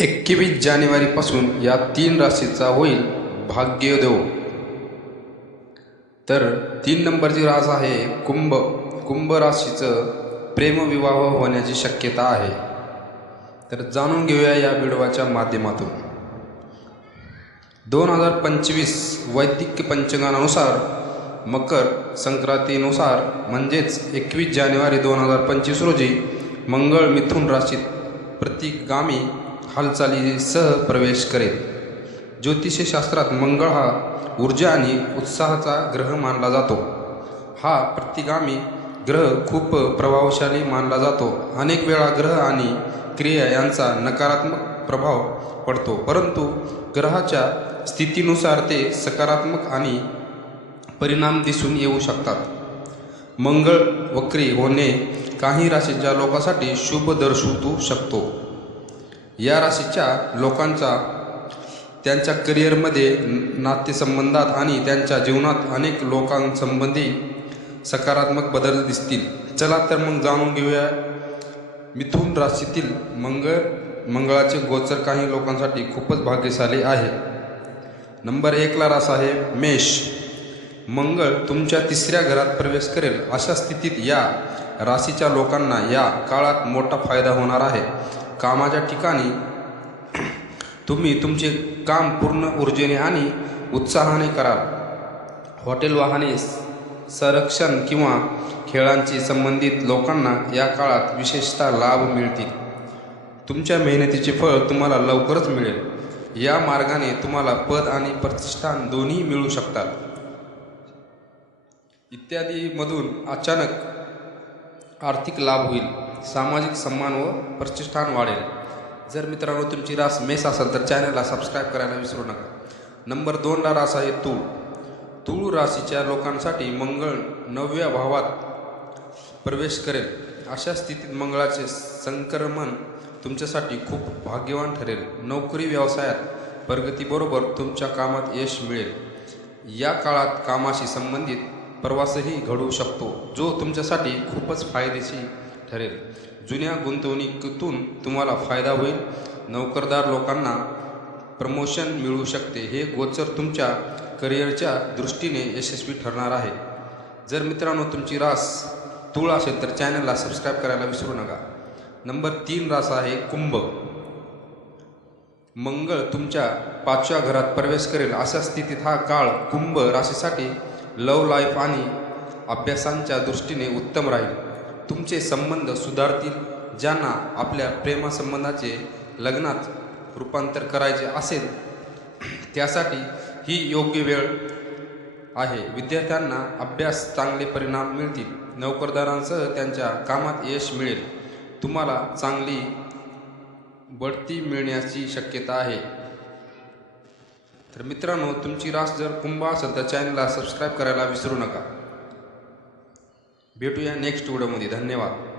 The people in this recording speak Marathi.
एकवीस जानेवारीपासून या तीन राशीचा होईल भाग्यदेव तर तीन नंबरची रास आहे कुंभ कुंभ राशीचं प्रेमविवाह होण्याची शक्यता आहे. तर जाणून घेऊया या व्हिडिओच्या माध्यमातून. दोन हजार पंचवीस वैदिक पंचांगानुसार मकर संक्रांतीनुसार म्हणजेच एकवीस जानेवारी दोन हजार पंचवीस रोजी मंगळ मिथुन राशीत प्रतिगामी हालचालीसह प्रवेश करेल. ज्योतिषशास्त्रात मंगळ हा ऊर्जा आणि उत्साहाचा ग्रह मानला जातो. हा प्रतिगामी ग्रह खूप प्रभावशाली मानला जातो. अनेक वेळा ग्रह आणि क्रिया यांचा नकारात्मक प्रभाव पडतो. परंतु ग्रहाच्या स्थितीनुसार ते सकारात्मक आणि परिणाम दिसून येऊ शकतात. मंगळ वक्री होणे काही राशीच्या लोकांसाठी शुभ दर्शवू शकतो. या राशीच्या लोकांचा त्यांच्या करिअरमध्ये नातेसंबंधात आणि त्यांच्या जीवनात अनेक लोकांसंबंधी सकारात्मक बदल दिसतील. चला तर मग जाणून घेऊया. मिथुन राशीतील मंगळ मंगळाचे गोचर काही लोकांसाठी खूपच भाग्यशाली आहे. नंबर एकला रास आहे मेष. मंगळ तुमच्या तिसऱ्या घरात प्रवेश करेल. अशा स्थितीत या राशीच्या लोकांना या काळात मोठा फायदा होणार आहे. कामाच्या ठिकाणी तुम्ही तुमचे काम पूर्ण ऊर्जेने आणि उत्साहाने कराल. हॉटेल वाहने संरक्षण किंवा खेळांशी संबंधित लोकांना या काळात विशेषतः लाभ मिळतील. तुमच्या मेहनतीचे फळ तुम्हाला लवकरच मिळेल. या मार्गाने तुम्हाला पद आणि प्रतिष्ठान दोन्ही मिळू शकतात. इत्यादीमधून अचानक आर्थिक लाभ होईल. सामाजिक सन्मान व प्रतिष्ठान वाढेल. जर मित्रांनो तुमची रास मेस असेल तर चॅनलला सबस्क्राईब करायला विसरू नका. नंबर दोनला रास आहे तूळ. तूळ राशीच्या लोकांसाठी मंगळ नवव्या भावात प्रवेश करेल. अशा स्थितीत मंगळाचे संक्रमण तुमच्यासाठी खूप भाग्यवान ठरेल. नोकरी व्यवसायात प्रगतीबरोबर तुमच्या कामात यश मिळेल. या काळात कामाशी संबंधित प्रवासही घडू शकतो जो तुमच्यासाठी खूपच फायदेशीर ठरेल. जुन्या गुंतवणुकीतून तुम्हाला फायदा होईल. नोकरदार लोकांना प्रमोशन मिळू शकते. हे गोचर तुमच्या करिअरच्या दृष्टीने यशस्वी ठरणार आहे. जर मित्रांनो तुमची रास तूळ असेल तर चॅनलला सबस्क्राईब करायला विसरू नका. नंबर तीन रास आहे कुंभ. मंगळ तुमच्या पाचव्या घरात प्रवेश करेल. अशा स्थितीत हा काळ कुंभ राशीसाठी लव लाईफ आणि अभ्यासांच्या दृष्टीने उत्तम राहील. तुमचे संबंध सुधारतील ज्यांना आपल्या प्रेमसंबंधाचे लग्नात रूपांतर करायचे असेल त्यासाठी ही योग्य वेळ आहे. विद्यार्थ्यांना अभ्यास चांगले परिणाम मिळतील. नोकरदारांसह त्यांच्या कामात यश मिळेल. तुम्हाला चांगली बढती मिळण्याची शक्यता आहे. तर मित्रांनो तुमची रास जर कुंभ असेल तर चॅनलला सबस्क्राईब करायला विसरू नका. भेटूया नेक्स्ट व्हिडिओमध्ये. धन्यवाद.